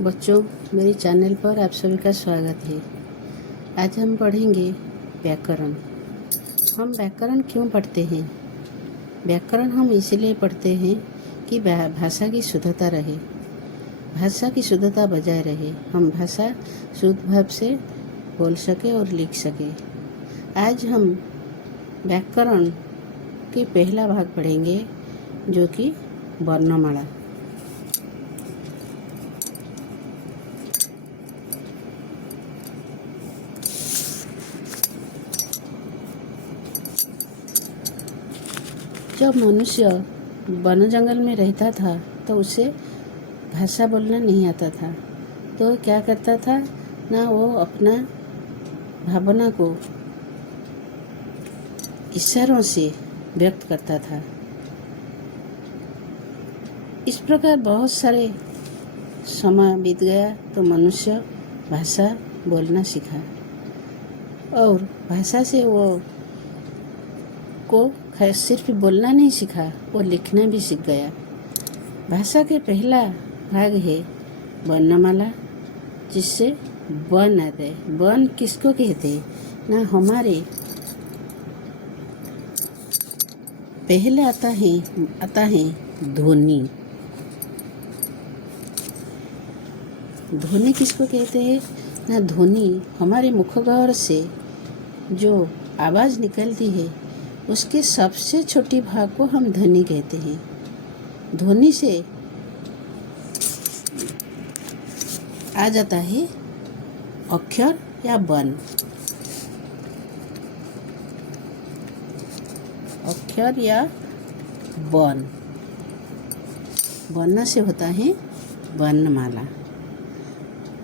बच्चों, मेरे चैनल पर आप सभी का स्वागत है। आज हम पढ़ेंगे व्याकरण। हम व्याकरण क्यों पढ़ते हैं? व्याकरण हम इसलिए पढ़ते हैं कि भाषा की शुद्धता रहे, भाषा की शुद्धता बजाय रहे, हम भाषा शुद्ध भाव से बोल सके और लिख सके। आज हम व्याकरण की पहला भाग पढ़ेंगे, जो कि वर्णमाला। जब मनुष्य वन जंगल में रहता था तो उसे भाषा बोलना नहीं आता था, तो क्या करता था ना, वो अपना भावना को इशारों से व्यक्त करता था। इस प्रकार बहुत सारे समय बीत गया तो मनुष्य भाषा बोलना सीखा और भाषा से वो को सिर्फ बोलना नहीं सीखा, वो लिखना भी सीख गया। भाषा के पहला भाग है वर्णमाला, जिससे वन आते हैं। वन किसको कहते हैं ना, हमारे पहले आता है ध्वनि। ध्वनि किसको कहते हैं ना, ध्वनि हमारे मुखगह्वर से जो आवाज़ निकलती है उसके सबसे छोटी भाग को हम ध्वनि कहते हैं। ध्वनि से आ जाता है अक्षर या वन। अक्षर या वन, वर्ण से होता है वर्णमाला।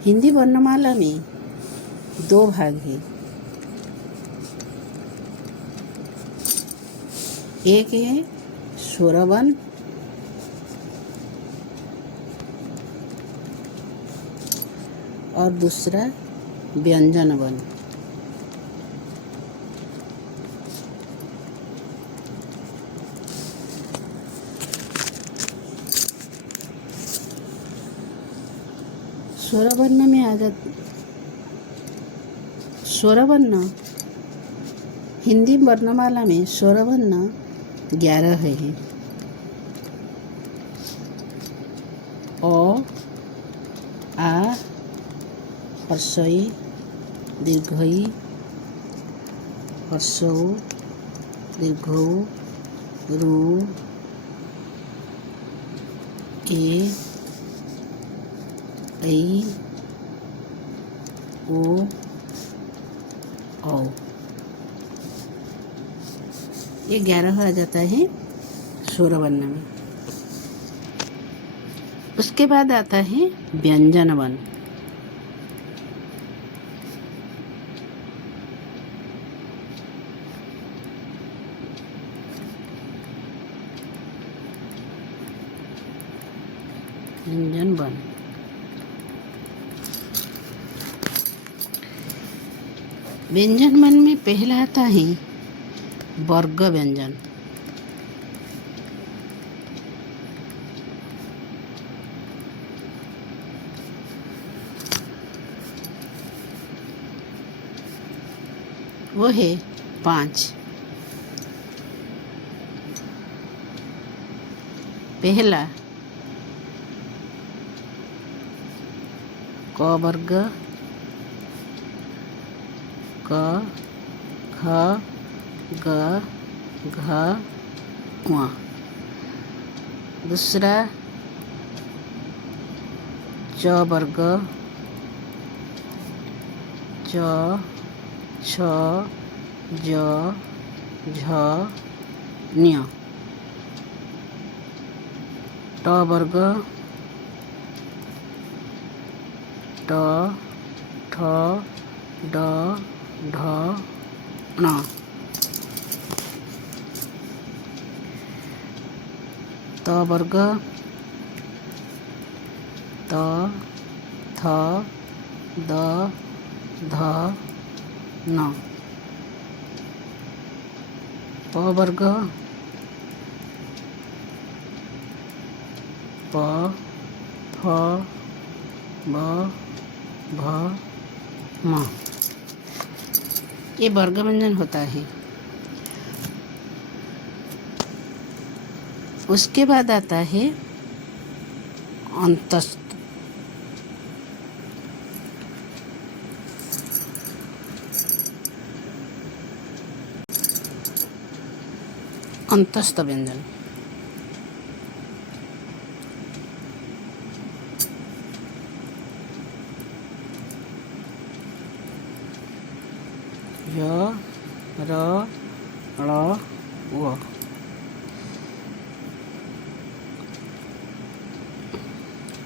हिंदी वर्णमाला में दो भाग है। एक है स्वरवर्ण और दूसरा व्यंजन वर्ण। स्वरवर्ण में आ जाता, स्वरवर्ण हिंदी वर्णमाला में स्वरवर्ण 11 है। अ, आ, ह्रस्व इ, दीर्घ ई, ह्रस्व ऊ, दीर्घ ऊ, रू, ए, ऐ, ओ, औ। ये 11 आ जाता है स्वरवर्ण में। उसके बाद आता है व्यंजन वर्ण। व्यंजन वर्ण व्यंजन वर्ण में पहला आता है वर्ग व्यंजन। वो है 5। पहला क वर्ग, क, ख, ग, घ, ङ। दूसरा च वर्ग, च, छ, ज, झ, ञ। ट वर्ग, ट, ठ, ड, ढ, ण। त वर्ग, त, थ, द, ध, न। प वर्ग, प, फ, ब, भ, म। ये वर्ग व्यंजन होता है। उसके बाद आता है अंतस्थ। अंतस्थ व्यंजन। य, र, ळ, व।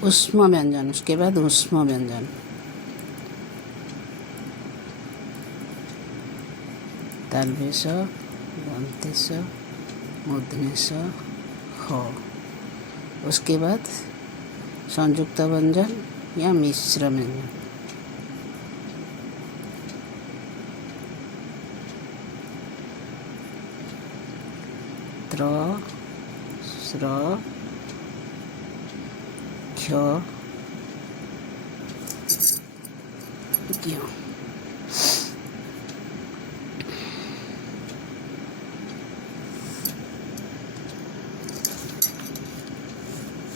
ऊष्म व्यंजन। उसके बाद ऊष्म व्यंजन। तालव्य स, दंत्य स, मूर्धन्य स, ह। उसके बाद संयुक्त व्यंजन या मिश्र व्यंजन। त्र, स्र, क्ष, ज्ञ।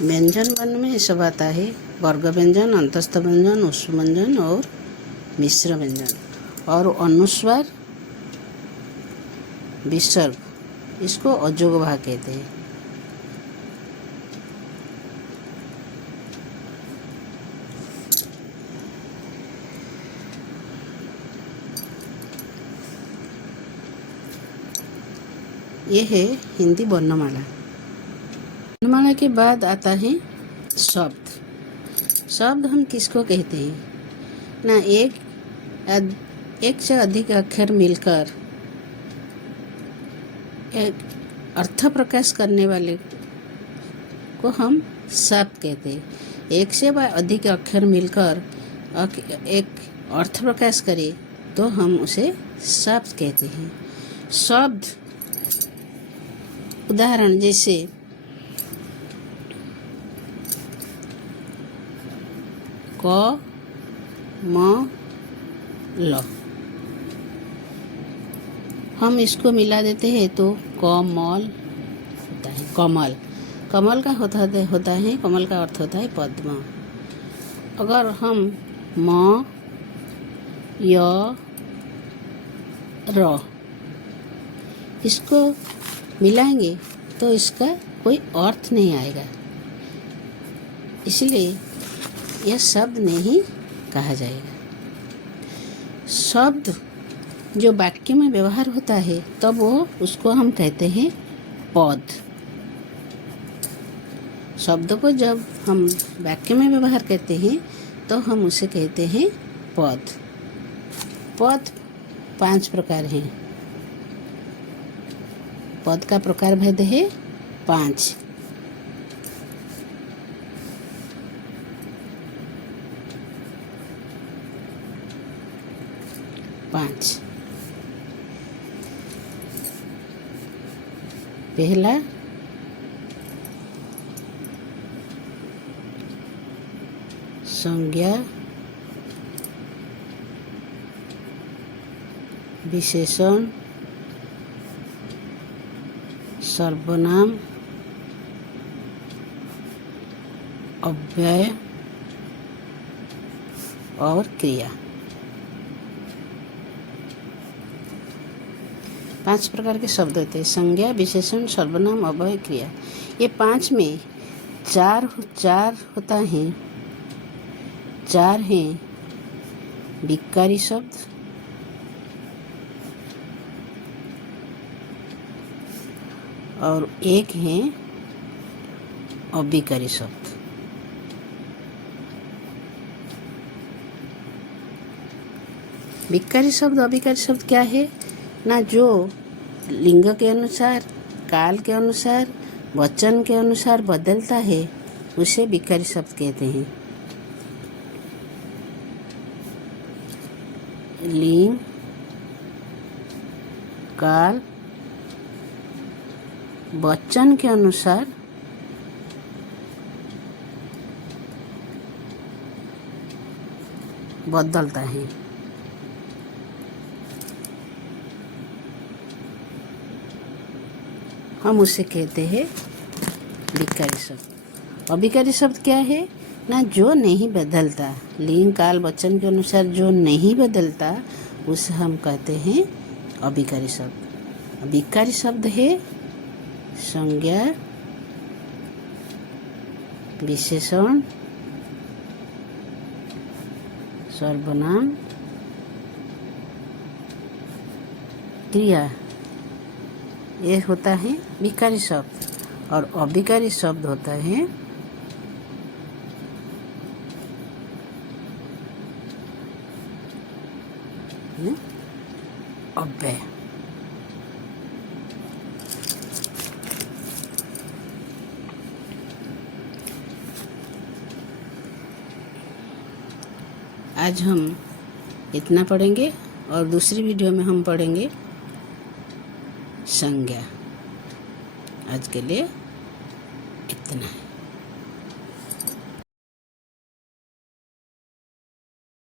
व्यंजन वर्ण में सब आता है। वर्ग व्यंजन, अंतस्थ व्यंजन, ऊष्म व्यंजन और मिश्र व्यंजन। और अनुस्वार विसर्ग, इसको अजोग भाग कहते हैं। ये है हिंदी वर्णमाला। वर्णमाला के बाद आता है शब्द। शब्द हम किसको कहते हैं ना, एक से अधिक अक्षर मिलकर एक अर्थ प्रकाश करने वाले को हम शब्द कहते हैं। एक से अधिक अक्षर मिलकर एक अर्थ प्रकाश करे तो हम उसे शब्द कहते हैं। शब्द उदाहरण जैसे क, म, ल। हम इसको मिला देते हैं तो कमल होता है। कमल, कमल का होता है कमल का अर्थ होता है पद्म। अगर हम म, य, र इसको मिलाएंगे तो इसका कोई अर्थ नहीं आएगा, इसलिए यह शब्द नहीं कहा जाएगा। शब्द जो वाक्य में व्यवहार होता है तब वो उसको हम कहते हैं पद। शब्द को जब हम वाक्य में व्यवहार करते हैं तो हम उसे कहते हैं पद। पद 5 प्रकार हैं। पद का प्रकार भेद है 5। पहला संज्ञा, विशेषण, सर्वनाम, अव्यय और क्रिया। 5 प्रकार के शब्द होते हैं। संज्ञा, विशेषण, सर्वनाम, अव्यय, क्रिया। ये 5 में चार होता है। 4 हैं विकारी शब्द, और 1 है अविकारी शब्द। विकारी शब्द, अविकारी शब्द क्या है ना, जो लिंग के अनुसार, काल के अनुसार, वचन के अनुसार बदलता है उसे विकारी शब्द कहते हैं। लिंग, काल, वचन के अनुसार बदलता है। हम उसे कहते हैं विकारी शब्द। अविकारी शब्द क्या है ना, जो नहीं बदलता, लिंग काल वचन के अनुसार जो नहीं बदलता उसे हम कहते हैं अविकारी शब्द। विकारी शब्द है संज्ञा, विशेषण, सर्वनाम, क्रिया, ये होता है विकारी शब्द। और अविकारी शब्द होता है अव्यय। आज हम इतना पढ़ेंगे और दूसरी वीडियो में हम पढ़ेंगे संज्ञा। आज के लिए इतना है।